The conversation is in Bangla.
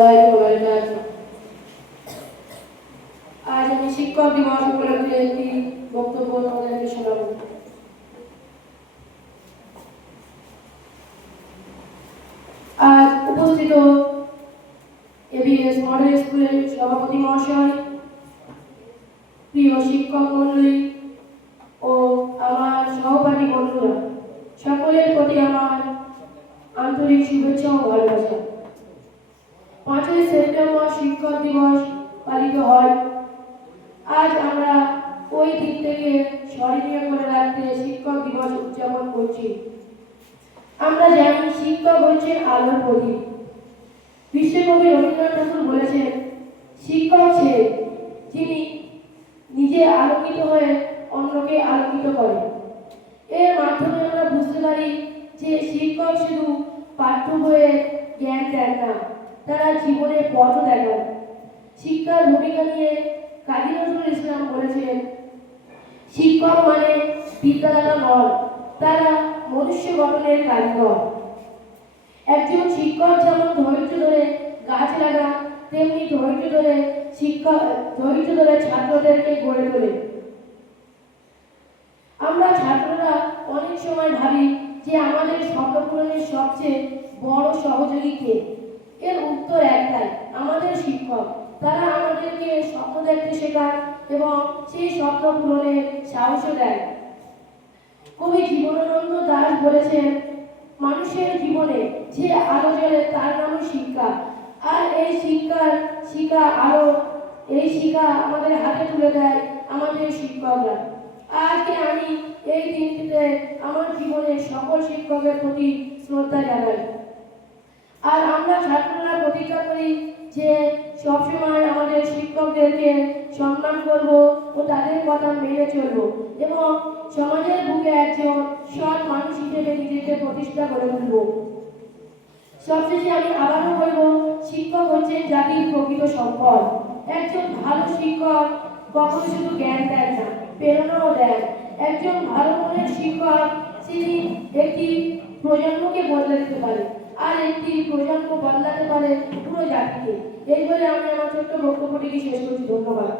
warahmatullahi wabarakatuh. আজ আমি শিক্ষক দিবস উপলক্ষে একটি বক্তব্য তোমাদেরকে শোনাবো। আজ উপস্থিত এবিএস মডেল স্কুলের সভাপতি মহাশয়, প্রিয় শিক্ষক মণ্ডলী ও আমার সহপাঠী বন্ধুরা, সকলের প্রতি আমার আন্তরিক শুভেচ্ছা ও ভালোবাসা। 5ই সেপ্টেম্বর শিক্ষক দিবস পালিত হয়। আজ আমরা ওই দিন থেকে স্মরণীয় করে রাখতে শিক্ষক দিবস উদযাপন করছি। আমরা জানি শিক্ষক হচ্ছে আলোর প্রদীপ। বিশ্বকবি রবীন্দ্রনাথ ঠাকুর বলেছেন, শিক্ষক সে যিনি নিজে আলোকিত হয়ে অন্যকে আলোকিত করে। এর মাধ্যমে আমরা বুঝতে পারি যে শিক্ষক শুধু পাঠ্য বইয়ে জ্ঞান দেন না, তারা জীবনে পথ দেখান। শিক্ষার ভূমিকা নিয়ে কাজী নজরুল ইসলাম বলেছেন, শিক্ষক মানে বিদ্যাদাতা নন, তারা মনুষ্য গঠনের কারিগর। একজন শিক্ষক যেমন ধৈর্য ধরে গাছ লাগান, তেমনি ধৈর্য ধরে ছাত্রদেরকে গড়ে তোলে। আমরা ছাত্ররা অনেক সময় ভাবি যে আমাদের স্বপ্ন পূরণের সবচেয়ে বড় সহযোগী কে? এর উত্তর একটাই, আমাদের শিক্ষক। তারা আমাদেরকে স্বপ্ন দেখতে শেখান এবং সেই স্বপ্ন পূরণের সাহসও দেয়। কবি জীবনানন্দ দাশ বলেছেন, মানুষের জীবনে যে আলো জ্বলে তার নামই শিক্ষা। আর এই শিক্ষা আমাদের হাতে তুলে দেয় আমাদের শিক্ষকরা। আজকে আমি এই দিনটিতে আমার জীবনের সকল শিক্ষকের প্রতি শ্রদ্ধা জানাই। আর আমরা ছাত্ররা প্রতিজ্ঞা করি যে সবসময় আমাদের শিক্ষকদেরকে সম্মান করব ও তাদের কথা মেনে চলব এবং সমাজের বুকে একজন সৎ মানুষ হিসেবে নিজেকে প্রতিষ্ঠা করে তুলব। সবশেষে আমি আবারও বলবো, শিক্ষক হচ্ছেন জাতির প্রকৃত সম্পদ। একজন ভালো শিক্ষক কখনো শুধু জ্ঞান দেন না, প্রেরণাও দেন। একজন ভালো মনের শিক্ষক তিনি একটি প্রজন্মকে বদলে দিতে পারে, আর একটি প্রজন্ম বদলাতে পারে পুরো জাতিকে। এই বলে আমি আমার ছোট্ট বক্তব্যটিকে শেষ করছি। ধন্যবাদ।